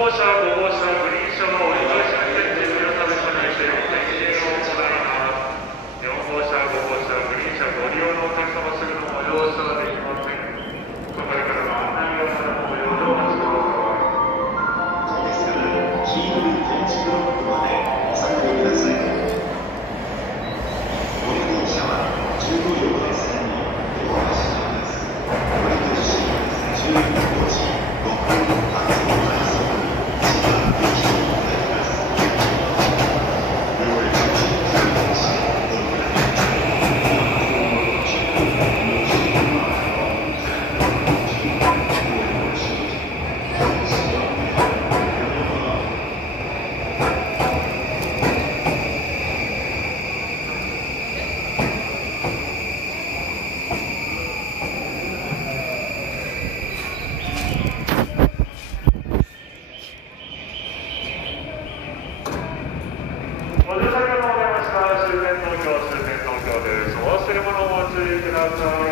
号車、5号車、グリーン車の折り返し運転中の皆様に備えて点検を行います。4号車、5号車、グリーン車ご利用のお客様すぐのご乗車はできません。それからの案内をまだご利用のお待ちください。ですから、黄色い点字ブロックまでお下がりください。ご利用者は15両でさらにドアが閉まります。これとし、12時5分発送からそこに一番ご利用いただきます。ご乗車ありがとうございました。終点東京です。お忘れ物をお忘れください。